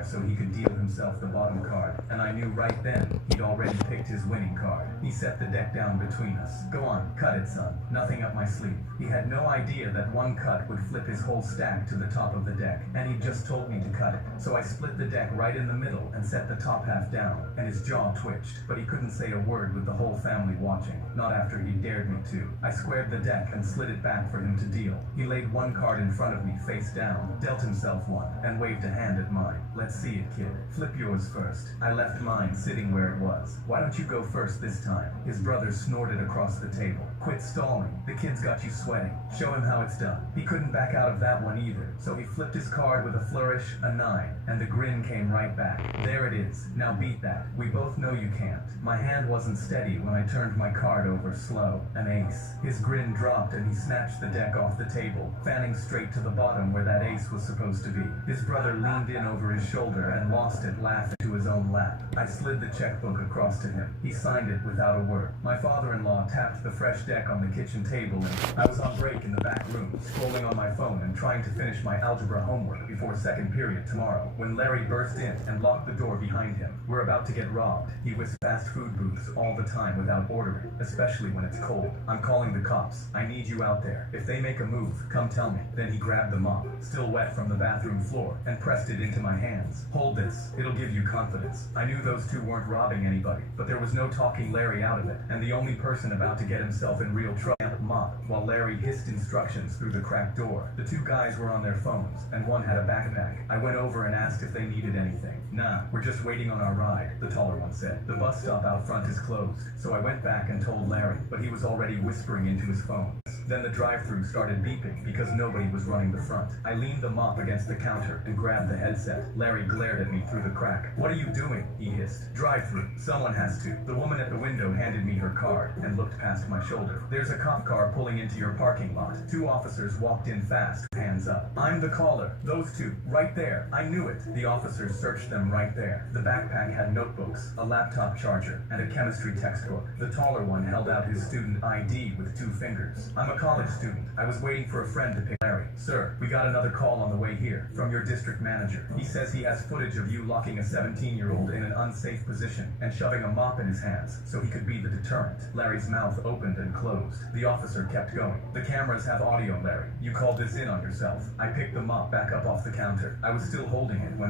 there so he could deal himself the bottom card, and I knew right then he'd already picked his winning card. He set the deck down between us. Go on, cut it, son. Nothing up my sleeve. He had no idea that one cut would flip his whole stack to the top of the deck, and he just told me to cut it. So I split the deck right in the middle and set the top half down, and his jaw twitched, but he couldn't say a word with the whole family watching, not after he dared me to. I squared the deck and slid it back for him to deal. He laid one card in front of me face down, dealt himself one, and waved a hand at mine. Let's see it, kid. Flip yours first. I left mine sitting where it was. Why don't you go first this time? His brother snorted across the table. Quit stalling. The kid's got you sweating. Show him how it's done. He couldn't back out of that one either, so he flipped his card with a flourish, a 9, and the grin came right back. There it is. Now beat that. We both know you can't. My hand wasn't steady when I turned my card over slow. An ace. His grin dropped and he snatched the deck off the table, fanning straight to the bottom where that ace was supposed to be. His brother leaned in over his shoulder and lost it, laughing to his own lap. I slid the checkbook across to him. He signed it without a word. My father-in-law tapped the fresh deck on the kitchen table, and I was on break in the back room, scrolling on my phone and trying to finish my algebra homework before second period tomorrow, when Larry burst in and locked the door behind him. We're about to get robbed. He whistles fast food booths all the time without ordering, especially when it's cold. I'm calling the cops. I need you out there. If they make a move, come tell me. Then he grabbed the mop, still wet from the bathroom floor, and pressed it into my hands. Hold this. It'll give you confidence. I knew those two weren't robbing anybody, but there was no talking Larry out of it, and the only person about to get himself in real trouble mop, while Larry hissed instructions through the cracked door. The two guys were on their phones, and one had a backpack. I went over and asked if they needed anything. Nah, we're just waiting on our ride, the taller one said. The bus stop out front is closed, so I went back and told Larry, but he was already whispering into his phone. Then the drive-thru started beeping because nobody was running the front. I leaned the mop against the counter and grabbed the headset. Larry glared at me through the crack. What are you doing? He hissed. Drive-thru. Someone has to. The woman at the window handed me her card and looked past my shoulder. There's a cop car pulling into your parking lot. Two officers walked in fast, hands up. I'm the caller. Those two, right there. I knew it. The officers searched them right there. The backpack had notebooks, a laptop charger, and a chemistry textbook. The taller one held out his student ID with 2 fingers. I'm a college student. I was waiting for a friend to pick Larry. Sir, we got another call on the way here from your district manager. He says he has footage of you locking a 17-year-old in an unsafe position and shoving a mop in his hands so he could be the deterrent. Larry's mouth opened and closed. The officer kept going. The cameras have audio, Larry. You called this in on yourself. I picked the mop back up off the counter. I was still holding it when